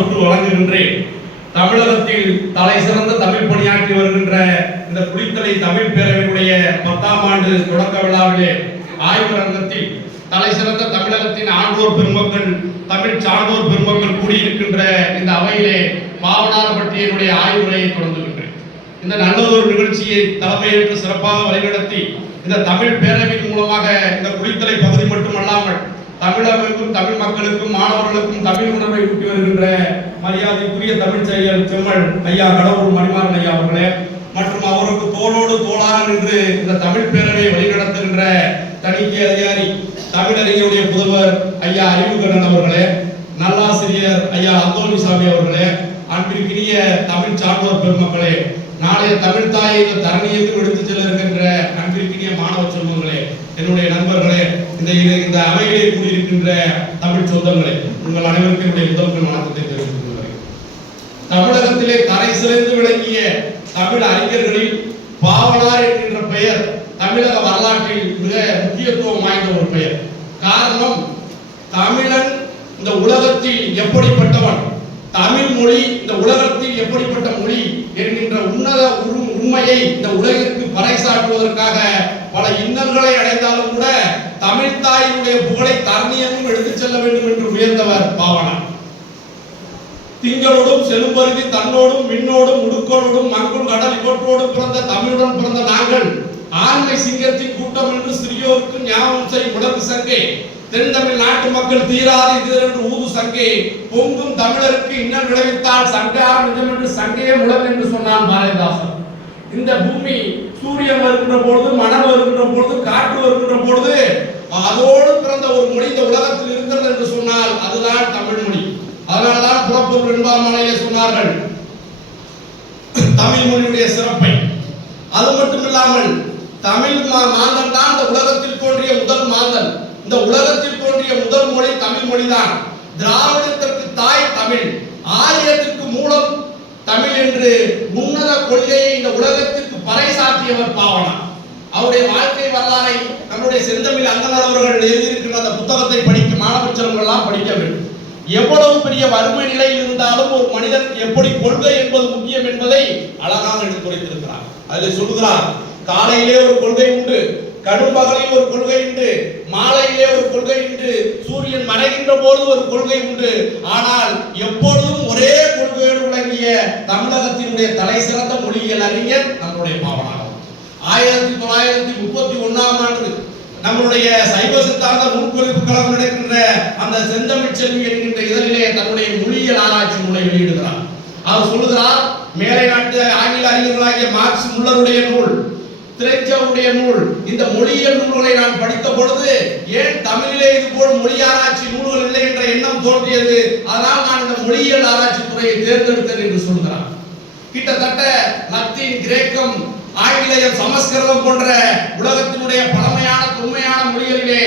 தொட்டு வழங்குகின்றேன். தமிழகத்தில் தலை சிறந்த தமிழ் பணியாற்றி வருகின்ற இந்த குளித்தலை தமிழ் பேரவையுடைய 10ஆம் ஆண்டு தொடக்க விழாவிலே ஆய்வரங்கத்தில் தலை சிறந்த தமிழகத்தின் ஆண்டோர் பெருமக்கள், தமிழ் சான்றோர் பெருமக்கள் கூடியிருக்கின்ற இந்த அவையிலே பாவனார் பற்றியனுடைய ஆய்வுரையை தொடங்குகின்றேன். இந்த நல்லதொரு நிகழ்ச்சியை தலைமையேற்று சிறப்பாக வழிநடத்தி இந்த தமிழ் பேரவையின் மூலமாக இந்த குளித்தலை பகுதி மட்டுமல்லாமல் தமிழகத்திற்கும் தமிழ் மக்களுக்கும் மாணவர்களுக்கும் தமிழ் உணர்வை ஊட்டி வருகின்ற மரியாதைக்குரிய தமிழ் செயல் செம்மல் ஐயா கடவுள் மணிமாறன் ஐயா அவர்களே, மற்றும் அவருக்கு தோளோடு தோளாக நின்று இந்த தமிழ் பேரவை வழிநடத்துகின்ற தணிக்கை அதிகாரி தமிழறிஞருடைய புதல்வர் ஐயா அறிவுகண்ணன் அவர்களே, நல்லாசிரியர் ஐயா அந்தோணிசாமி அவர்களே, அன்பிற்கினிய தமிழ் சான்றோர் பெருமக்களே, நாளைய தமிழ் தாயை இந்த தரணியத்தில் எடுத்து செல்ல இருக்கின்ற அன்பிற்கினிய மாணவ செல்வங்களே, என்னுடைய நண்பர்களே, இந்த அவையிலே கூடியிருக்கின்ற தமிழ் சொந்தங்களே, உங்கள் அனைவருக்கும் என்னுடைய முதல்வர் வணக்கத்தை தெரிவித்துக் கொள்கிறேன். தமிழகத்திலே கரை சிறந்து விளங்கிய தமிழ் அறிஞர்களில் பாவனார் என்கின்ற பெயர் தமிழக வரலாற்றில் மிக முக்கியத்துவம் வாய்ந்த ஒரு பெயர். காரணம், தமிழன் இந்த உலகத்தில் எப்படிப்பட்டவன், தமிழ் மொழி இந்த உலகத்தில் எப்படிப்பட்ட மொழி என்கின்ற உன்னத உண்மையை இந்த உலகிற்கு பறைசாற்றுவதற்காக பல இன்னல்களை அடைந்தாலும் கூட தமிழ் தாயினுடைய புகழை தரணியமும் எடுத்துச் செல்ல வேண்டும் என்று உயர்ந்தவர் பாவனார். திங்களோடும் செழும்பருதி தன்னோடும் மின்னோடும் உடுக்கோடும் மங்குள் கடல் இவற்றோடும் பிறந்த தமிழுடன் பிறந்த நாங்கள் ஆண்மை சிங்கத்தின் கூட்டம் என்று சிறியோருக்கு ஞாபகம் செய் உடம்பு சங்கே, தென் தமிழ் நாட்டு மக்கள் தீராது இது என்று ஊது சங்கே, பொங்கும் தமிழருக்கு இன்னல் விளைவித்தால் சங்காரம் நிஜம் என்று சங்கையே முழம் என்று சொன்னான் பாரதிதாசன். இந்த பூமி சூரியன் வருகின்ற பொழுது, மணல் வருகின்ற பொழுது, காற்று வருகின்ற பொழுது அதோடு பிறந்த ஒரு மொழி இந்த உலகத்தில் இருக்கிறது என்று சொன்னால் அதுதான் தமிழ் மொழி. அதனால்தான் புறப்பொருள் வெண்பாமலையிலே சொன்னார்கள் தமிழ் மொழியுடைய சிறப்பை. அது மட்டுமில்லாமல் தமிழ் மாந்தன் தான் இந்த உலகத்தில் தோன்றிய முதல் மாந்தன். இந்த உலகத்தில் தோன்றிய முதல் மொழி தமிழ் மொழிதான். திராவிடத்திற்கு தாய் தமிழ், ஆரியத்திற்கு மூலம் தமிழ் என்று உன்னத கொள்கையை இந்த உலகத்திற்கு பறைசாற்றியவர் பாவனார். அவருடைய வாழ்க்கை வரலாறை நம்முடைய செந்தமிழ் அந்தனர் அவர்கள் எழுதியிருக்கிற அந்த புத்தகத்தை படிக்க மாணவ செல்வங்கள்லாம் படிக்க வேண்டும். எவ்வளவு பெரிய வறுமை நிலையில் இருந்தாலும் ஒரு மனிதனுக்கு எப்படி கொள்கை என்பது முக்கியம் என்பதை அழகாக எடுத்துரைத்திருக்கிறார். அதில் சொல்கிறார், காலையிலே ஒரு கொள்கை உண்டு, கடும்பகலில் ஒரு கொள்கை உண்டு, மாலையிலே ஒரு கொள்கை உண்டு, சூரியன் மறைகின்ற போது ஒரு கொள்கை உண்டு. ஆனால் எப்பொழுதும் ஒரே கொள்கையோடு விளங்கிய தமிழகத்தினுடைய தலை சிறந்த மொழியியல் அறிஞர் நம்முடைய பாவனார். 1931ஆம் ஆண்டு நம்முடைய சைவ சித்தாந்த நூற்குறிப்பு கழகம் நடக்கின்ற அந்த செந்தமிழ் செல்வி என்கின்ற இதழிலே தன்னுடைய மொழியியல் ஆராய்ச்சி நூலை வெளியிடுகிறார். அவர் சொல்லுகிறார், மேலை நாட்டு ஆங்கில அறிஞர்களாகிய மார்க்ஸ் முல்லருடைய நூல், திரைச்சவுடைய நூல், இந்த மொழியியல் நூல்களை நான் படித்த பொழுது ஏன் தமிழிலே இது போல் மொழி ஆராய்ச்சி நூல்கள் இல்லை என்ற எண்ணம் தோன்றியது. அதனால் நான் இந்த மொழியியல் ஆராய்ச்சி துறையை தேர்ந்தெடுத்தேன் என்று சொல்கிறார். கிட்டத்தட்ட லத்தீன், கிரேக்கம், ஆங்கிலேயம், சமஸ்கிருதம் போன்ற உலகத்தினுடைய பழமையான தொன்மையான மொழிகளிலே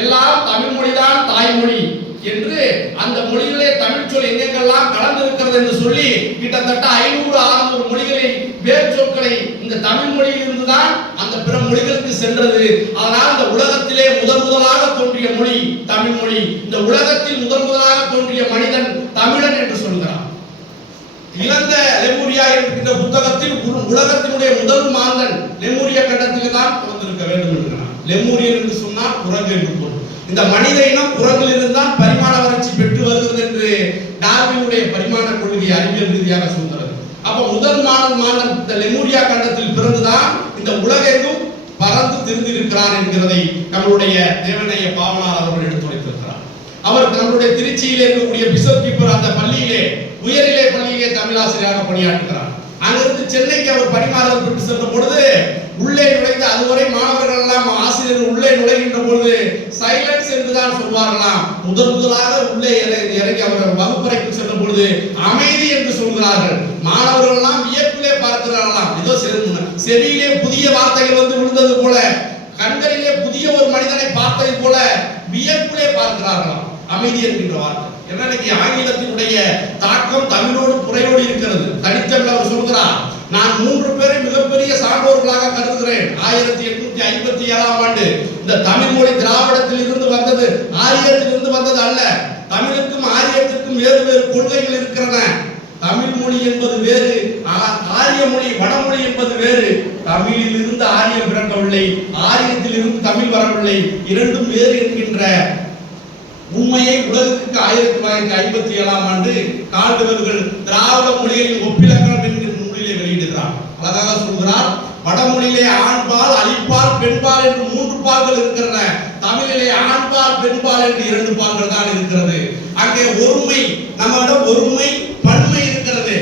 எல்லாம் தமிழ் மொழிதான் தாய்மொழி என்று, அந்த மொழிகளே தமிழ் சொல் எங்கெங்கெல்லாம் கலந்திருக்கிறது என்று சொல்லி கிட்டத்தட்ட 500-600 மொழிகளை வேர் சொற்களை இந்த தமிழ் மொழியில் இருந்துதான் அந்த பிற மொழிகளுக்கு சென்றது. அதனால் இந்த உலகத்திலே முதலாக தோன்றிய மொழி தமிழ் மொழி. இந்த உலகத்தில் முதலாக தோன்றிய மனிதன் தமிழன் என்று சொல்கிறார். இழந்த லெமூரியா என்கின்ற புத்தகத்தில் உலகத்தினுடைய முதல் மாந்தன் லெமூரிய கண்டத்தில் தான் பிறந்திருக்க வேண்டும் என்கிறார். லெமூரியன் என்று சொன்னால் குரங்கு என்று பொருள். இந்த மனித இனம் குரங்கில் இருந்தால் பரிமாண வளர்ச்சி பெற்று வருகிறது என்று டார்வினுடைய பரிமாண கொள்கை அறிவியல் ரீதியாக சொல்கிறது. அப்ப முதல் மாந்தன் இந்த லெமூரியா கண்டத்தில் பிறந்துதான் இந்த உலகெங்கும் பறந்து திரிந்திருக்கிறார் என்கிறதை நம்மளுடைய தேவனைய பாவனார் அவர்கள் எடுத்துரைத்திருக்கிறார். அவர் நம்முடைய திருச்சியிலே இருக்கக்கூடிய பிஷப் கீப்பர் அந்த பள்ளியிலே உயர்நிலை பள்ளியிலே தமிழாசிரியராக பணியாற்றுகிறார். அங்கிருந்து சென்னைக்கு அவர் பரிமாறுதல் பெற்று சென்ற பொழுது உள்ளே நுழைந்து, அதுவரை மாணவர்கள் எல்லாம் ஆசிரியர் உள்ளே நுழைகின்ற பொழுது சைலன்ஸ் என்றுதான் சொல்வார்களாம். முதலாக உள்ளே இறங்கி அவர் வகுப்பறைக்கு சென்ற பொழுது அமைதி என்று சொல்கிறார்கள். மாணவர்கள் எல்லாம் வியப்பிலே பார்க்கிறார்களாம். ஏதோ செவியிலே புதிய வார்த்தைகள் வந்து விழுந்தது போல, கண்களிலே புதிய ஒரு மனிதனை பார்த்ததை போல வியப்பிலே பார்க்கிறார்களாம். அமைதி என்கின்ற வார்த்தை இன்னைக்கு ஆங்கிலத்தினுடைய தாக்கம் தமிழோடு குறையோடு இருக்கிறது. தனித்தமிழ் அவர் சொல்கிறார், நான் 3 பேரை மிகப்பெரிய சான்றோர்களாக கருதுகிறேன். 1857ஆம் ஆண்டு இந்த தமிழ் மொழி திராவிடத்தில் இருந்து வந்தது, ஆரியத்தில் இருந்து வந்தது அல்ல. தமிழுக்கும் ஆரியத்திற்கும் மொழிகளுக்கும் வேறு வேறு கொள்கைகள் இருக்கிறன. தமிழ் மொழி என்பது வேறு, ஆரிய மொழி வடமொழி என்பது வேறு. தமிழில் இருந்து ஆரியம் பிறக்கவில்லை, ஆரியத்தில் இருந்து தமிழ் வரவில்லை, இரண்டும் வேறு என்கின்ற உண்மையை உலகத்துக்கு 1957ஆம் ஆண்டு கால்டுவெல் திராவிட மொழிகளின் ஒப்பிலக்கணம் என்கிற நூலிலே வெளியிடுகிறார். அழகாக சொல்கிறார், வடமொழியிலே ஆண்பால், அழிப்பால், பெண்பால் என்று 3 பால்கள் இருக்கிறன. தமிழிலே ஆண்பால், பெண்பால் என்று 2 பால்கள் தான் இருக்கிறது. அங்கே ஒருமை, நம்மிடம் ஒருமை பன்மை இருக்கிறது.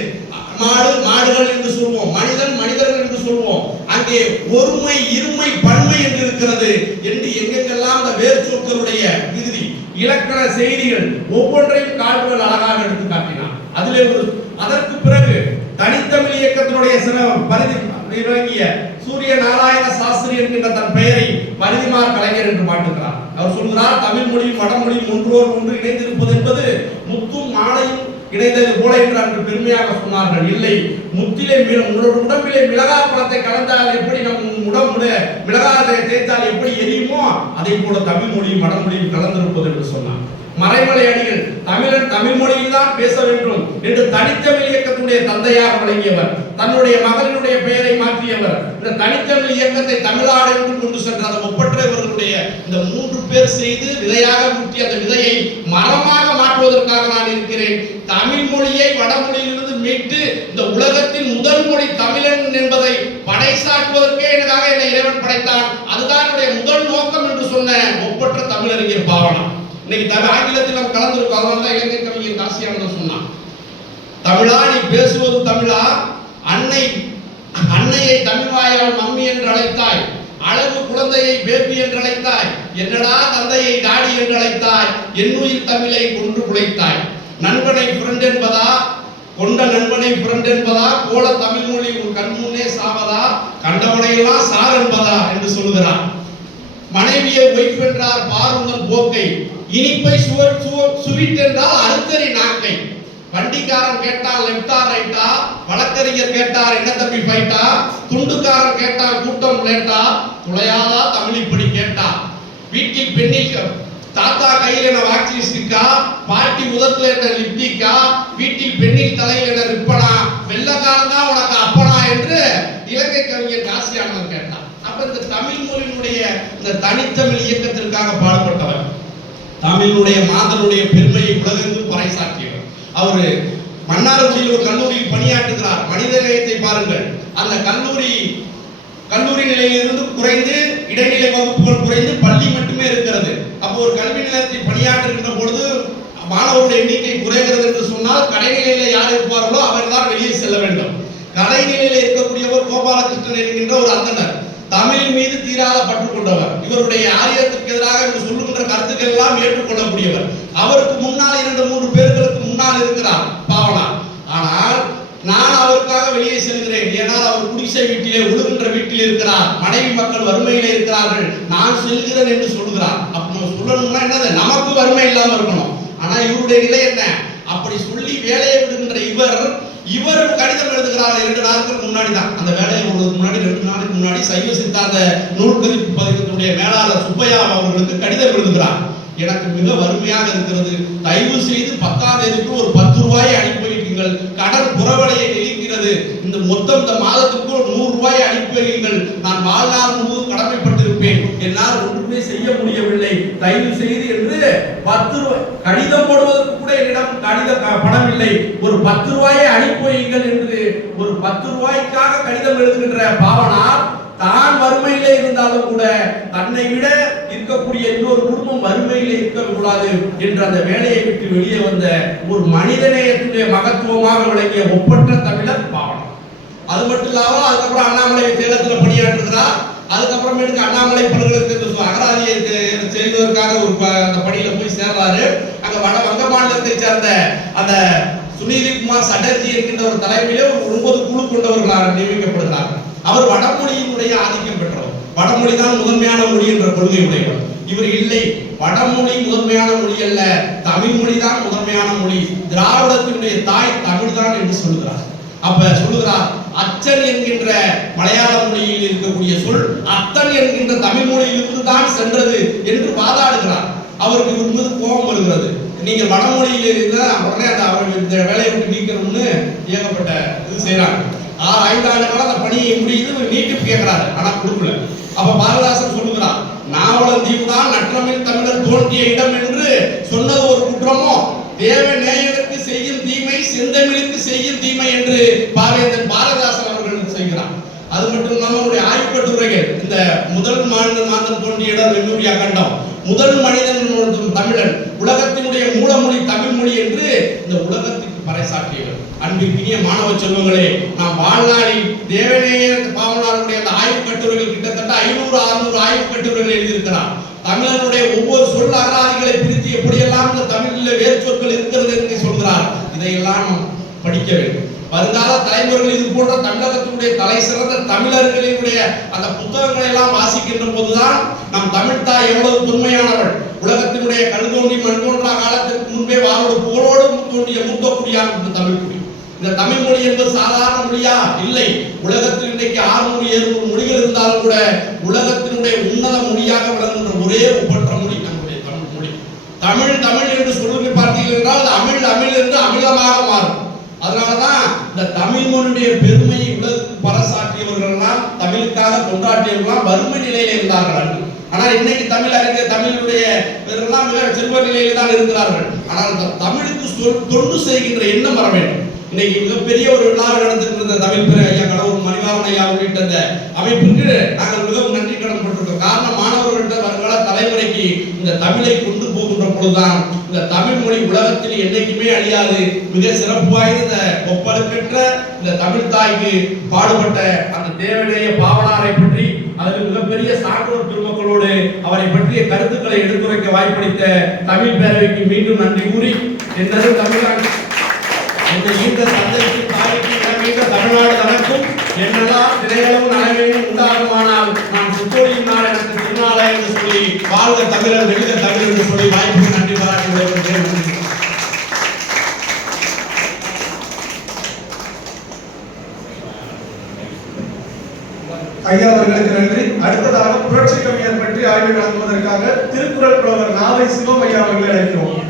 மாடு மாடுகள் என்று சொல்வோம், மனிதன் மனிதர்கள் என்று சொல்வோம். அங்கே ஒருமை இருமை பன்மை என்று இருக்கிறது என்று எங்கெங்கெல்லாம் அந்த வேர் சொற்களுடைய விகுதி இலக்கண செய்திகள் ஒவ்வொன்றையும் கால்டுவெல் அழகாக எடுத்து காட்டினார். அதிலே அதற்கு பிறகு தனித்தமிழ் இயக்கத்தினுடைய பரிதி விளங்கிய சூரிய நாராயண சாஸ்திரி என்கின்ற தன் பெயரை பரிதிமார் கலைஞர் என்று மாற்றுகிறார். அவர் சொல்கிறார், தமிழ் மொழியும் வடமொழியும் ஒன்றோடு ஒன்று இணைந்திருப்பது என்பது முத்தும் மாலையும் இணைந்தது போல என்று அன்று பெருமையாக சொன்னார்கள். இல்லை, முத்திலே உடம்பிலே மிளகாய் பழத்தை கலந்தால் எப்படி நம் உடம்புல மிளகாய் தேய்த்தால் எப்படி எரியுமோ அதை போல தமிழ் மொழியும் வடமொழியும் கலந்திருப்பது என்று சொன்னார். மறைமலை அடிகள் தமிழன் தமிழ் மொழியில் தான் பேச வேண்டும் என்று தனித்தமிழ் இயக்கத்துடைய தந்தையாக விளங்கியவர், தன்னுடைய மகளினுடைய பெயரை மாற்றியவர், இந்த தனித்தமிழ் இயக்கத்தை தமிழ்நாடு என்று கொண்டு சென்ற அந்த ஒப்பற்றவர்களுடைய இந்த 3 பேர் செய்து விதையாக முட்டி அந்த விதையை மரமாக மாற்றுவதற்காக நான் இருக்கிறேன். தமிழ் மொழியை வடமொழியிலிருந்து மீட்டு இந்த உலகத்தின் முதல் மொழி தமிழன் என்பதை படைசாற்றுவதற்கே எனக்காக என்னை இறைவன் படைத்தான், அதுதான் என்னுடைய முதல் நோக்கம் என்று சொன்ன ஒப்பற்ற தமிழறிஞர் பாவனா. இன்னைக்கு ஆங்கிலத்தில் நம்ம கலந்துருக்கோம். அதனால தான் இலங்கை கவிஞர் காசியானந்தன் சொன்னான், தமிழா நீ பேசுவது தமிழா, அன்னையை தமிழ் வாயால் மம்மி என்று அழைத்தாய், அழகு குழந்தையை பேபி என்று அழைத்தாய், என்னடா தந்தையை டாடி என்று அழைத்தாய், என்னுயிர் தமிழை கொன்று குலைத்தாய். நண்பனை ஃப்ரெண்ட் என்பதா, கொண்ட நண்பனை ஃப்ரெண்ட் என்பதா, கோல தமிழ் மொழி உன் கண் முன்னே சாவதா, கண்டவனையெல்லாம் சார் என்பதா என்று சொல்லுகிறார். மனைவியை ஒய்ஃப் என்றார் பாருங்கள் போக்கை, இனிப்பை சுவீட் என்றால் அறுத்தறி நாக்கை. வண்டிக்காரன் கேட்டால் லெப்டா ரைட்டா, வழக்கறிஞர் கேட்டார் என்ன தம்பி ஃபைட்டா, துண்டுக்காரன் கேட்டால் கூட்டம் லேட்டா, துளையாதா தமிழ் இப்படி கேட்டா. வீட்டில் பெண்ணில் தாத்தா கையில் என்ன வாட்சி ஸ்டிக்கா, பாட்டி உதத்துல என்ன லிப்டிக்கா, வீட்டில் பெண்ணில் தலையில் என்ன ரிப்பனா, வெள்ளக்காரன் தான் உனக்கு அப்பனா என்று இலங்கை கவிஞர் காசியானந்தன் கேட்டார். அப்ப இந்த தமிழ் மொழியினுடைய இந்த தனித்தமிழ் இயக்கத்திற்காக பாடுபட்டவர், தமிழுடைய மாதனுடைய பெருமையை உலகெங்கும் பறைசாற்றியவர். அவரு மன்னார்குடியில் ஒரு கல்லூரியில் பணியாற்றுகிறார். மனித நேயத்தை பாருங்கள், அந்த கல்லூரி நிலையிலிருந்து குறைந்து இடைநிலை வகுப்புகள் குறைந்து பள்ளி மட்டுமே இருக்கிறது. அப்போ ஒரு கல்வி நிலையத்தில் பணியாற்றுகின்ற பொழுது மாணவருடைய எண்ணிக்கை குறைகிறது என்று சொன்னால் கடைநிலையில யார் இருப்பார்களோ அவர்தான் வெளியே செல்ல வேண்டும். கடைநிலையில இருக்கக்கூடியவர் கோபாலகிருஷ்ணன் என்கின்ற ஒரு அந்தனர், தமிழின் மீது தீராத பற்று கொண்டவர், இவருடைய ஆரியத்திற்கு எதிராக இவர் சொல்லுகின்ற கருத்துக்கள் எல்லாம் ஏற்றுக்கொள்ளக்கூடியவர். அவருக்கு முன்னால் 2-3 பேர்களுக்கு முன்னால் இருக்கிறார் பாவனா. ஆனால் நான் அவருக்காக வெளியே செல்கிறேன், ஏனால் அவர் குடிசை வீட்டிலே ஒழுகின்ற வீட்டில் இருக்கிறார், மனைவி மக்கள் வறுமையிலே இருக்கிறார்கள், நான் செல்கிறேன் என்று சொல்கிறார். அப்ப நம்ம சொல்லணும்னா என்னது, நமக்கு வறுமை இல்லாம இருக்கணும். ஆனா இவருடைய நிலை என்ன, அப்படி சொல்லி வேலையை விடுகின்ற இவர் கடிதம் எழுதுகிறார் 2 நாட்களுக்கு முன்னாடி தான். அந்த வேலையை முன்னாடி 2 நாளுக்கு முன்னாடி சைவ சித்தாந்த நூல்கதிப்பு பதிப்பகத்தினுடைய மேலாளர் சுப்பையா அவர்களுக்கு கடிதம் எழுதுகிறார். எனக்கு மிக வறுமையாக இருக்கிறது, தயவு செய்து 10ஆம் தேதிக்கு ஒரு 10 ரூபாயை அனுப்பி வைக்குங்கள், கடன் புறவலையை நெருங்கிறது, இந்த மொத்தம் இந்த மாதத்துக்கு ஒரு 100 ரூபாயை அனுப்பி வையுங்கள், நான் வாழ்நாள் முழுவதும் கடமைப்பட்டிருப்பேன், என்னால் ஒன்றுமே செய்ய முடியவில்லை, தயவு செய்து என்று 10 ரூபாய் கடிதம் போடுவதற்கு கூட என்னிடம் பணம் இல்லை, ஒரு 10 ரூபாயை அனுப்பி வையுங்கள் என்று ஒரு 10 ரூபாய்க்காக கடிதம் எழுதுகின்ற பாவனார் தான் வறுமையிலே இருந்தாலும் கூட தன்னை விட இருக்கக்கூடிய இன்னொரு குடும்பம் வறுமையிலே இருக்கக்கூடாது என்று அந்த வேலையை விட்டு வெளியே வந்த ஒரு மனிதநேயத்துடைய மகத்துவமாக விளங்கிய ஒப்பற்ற தமிழர் பாவனா. அது மட்டும் இல்லாம அதுக்கப்புறம் அண்ணாமலை சேலத்தில் பணியாற்றுகிறார். அதுக்கப்புறமேட்டுக்கு அண்ணாமலை பல்கலைக்கழகத்துக்கு அகராதியை செய்வதற்காக ஒரு அந்த பணியில போய் சேர்றாரு. அங்க வங்க மாநிலத்தை சேர்ந்த அந்த சுனிதி குமார் சட்டர்ஜி என்கின்ற ஒரு தலைமையிலே ஒரு 9 குழு கொண்டவர்களாக நியமிக்கப்படுகிறார்கள். அவர் வடமொழியினுடைய ஆதிக்கம் பெற்றவர், வடமொழி தான் முதன்மையான மொழி என்ற கொள்கை உடையவர். இவர் இல்லை, வடமொழி முதன்மையான மொழி அல்ல, தமிழ் மொழி தான் முதன்மையான மொழி, திராவிடத்தினுடைய தாய் தமிழ் தான் என்று சொல்லுகிறார். அப்ப சொல்லுகிறார், அச்சன் என்கின்ற மலையாள மொழியில் இருக்கக்கூடிய சொல் அத்தன் என்கின்ற தமிழ் மொழியிலிருந்து தான் சென்றது என்று வாதாடுகிறார். அவருக்கு இவர் மீது கோபம் வருகிறது. நீங்க வடமொழியில இருந்தா உடனே அந்த அவர் இந்த வேலையை விட்டு நீக்கணும்னு ஏகப்பட்ட இது செய்யறாங்க. 5 ஆண்டு காலம் அந்த பணியை முடியுது, நீட்டிப்பு கேட்கிறாரு, ஆனா கொடுக்கல. அப்ப பாரதிதாசன் சொல்லுகிறார், நாவலந்தீவு தான் நற்றமிழ் தமிழர் தோன்றிய இடம் என்று சொன்னது ஒரு குற்றமோ, தேவ நேயனுக்கு செய்யும் தீமை செந்தமிழுக்கு செய்யும் தீமை என்று பாவேந்தன் பாரதிதாசன் அவர்கள் செய்கிறார். அது மட்டும் இல்லாமல் அவருடைய ஆய்வு கட்டுரைகள், இந்த முதல் மாந்தன் தோன்றிய இடம் வெண்ணுரியா கண்டம், முதல் மனிதன் தமிழன், உலகத்தினுடைய மூலமொழி தமிழ் மொழி என்று இந்த உலகத்துக்கு பறைசாற்றியவர். அன்பிற்கினிய மாணவ செல்வங்களே, நாம் வாழ்நாளில் தேவநேய பாவனாருடைய அந்த ஆய்வு கட்டுரைகள் கிட்டத்தட்ட 500-600 ஆய்வு கட்டுரைகள் எழுதியிருக்கிறார். தமிழனுடைய ஒவ்வொரு சொல் அகராதிகளை பிரித்து எப்படியெல்லாம் இந்த தமிழில் வேறு சொற்கள் இருக்கிறது என்று சொல்கிறார். இதையெல்லாம் நாம் படிக்க வேண்டும். வருங்கால தலைமுறைகள் இது போன்ற தமிழகத்தினுடைய தலை சிறந்த தமிழர்களினுடைய அந்த புத்தகங்களை எல்லாம் வாசிக்கின்ற போதுதான் நம் தமிழ் தாய் எவ்வளவு தொன்மையானவள், உலகத்தினுடைய கல் தோன்றி மண் தோன்றா காலத்திற்கு முன்பே வாரோடு புகழோடு தோன்றிய மூத்த குடியாக இந்த தமிழ் குடி. இந்த தமிழ் மொழி என்பது சாதாரண மொழியா? இல்லை. உலகத்தில் இன்றைக்கு 600-700 மொழிகள் இருந்தாலும் கூட உலகத்தினுடைய உன்னத மொழியாக விளங்குகின்ற ஒரே ஒப்பற்ற மொழி நம்முடைய தமிழ் மொழி. தமிழ் தமிழ் என்று சொல்லி பார்த்தீர்கள் என்றால் அமிழ் அமிழ் என்று அமிழமாக மாறும். அதனாலதான் இந்த தமிழ் மொழியுடைய பெருமையை உலகத்துக்கு பறைசாற்றியவர்கள் எல்லாம், தமிழுக்காக கொண்டாட்டியவர்கள் வறுமை நிலையில இருந்தார்கள். ஆனால் இன்னைக்கு தமிழ் அறிஞர் தமிழுடைய எல்லாம் மிக செல்வ நிலையில் தான் இருக்கிறார்கள். ஆனால் இந்த தமிழுக்கு தொண்டு செய்கின்ற எண்ணம் வர வேண்டும். இன்னைக்கு மிகப்பெரிய ஒரு விழாவை நடந்திருக்கிற தமிழ் பிற ஐயா கடவுள் மணிவாரன் ஐயா உள்ளிட்ட அந்த அமைப்புக்கு நாங்கள் மிகவும் நன்றி கடன் பட்டிருக்கோம். காரணம், மாணவர்கள்ட்ட வருங்கால தலைமுறைக்கு இந்த தமிழை கொண்டு போகின்ற பொழுதுதான் இந்த தமிழ் மொழி உலகத்தில் என்னைக்குமே அழியாது. மிக சிறப்பு வாய்ந்த ஒப்பலுக்கற்ற இந்த தமிழ் தாய்க்கு பாடுபட்ட அந்த தேவநேய பாவனாரை பற்றி, அதில் மிகப்பெரிய சான்றோர் பெருமக்களோடு அவரை பற்றிய கருத்துக்களை எடுத்துரைக்க வாய்ப்பளித்த தமிழ் பேரவைக்கு மீண்டும் நன்றி கூறி, என்னது தமிழ்நாடு இந்த ஈந்த தந்தைக்கு தாய்க்கு இடமீந்த தமிழ்நாடு தனக்கும் என்னெல்லாம் திரையளவு நலவையும் உண்டாகுமானால் நான் சுத்தோழியின் நாள் எனக்கு திருநாளை என்று சொல்லி வாழ்க தமிழர் வெகுக தமிழ் என்று சொல்லி வாய்ப்புக்கு நன்றி பாராட்டுகிறேன். ஐயா அவர்களுக்கு நன்றி. அடுத்ததாக புரட்சி கவிஞர் பற்றி ஆய்வு நடத்துவதற்காக திருக்குறள் புலவர் நாவை சிவம் ஐயா அவர்களை அழைக்கிறோம்.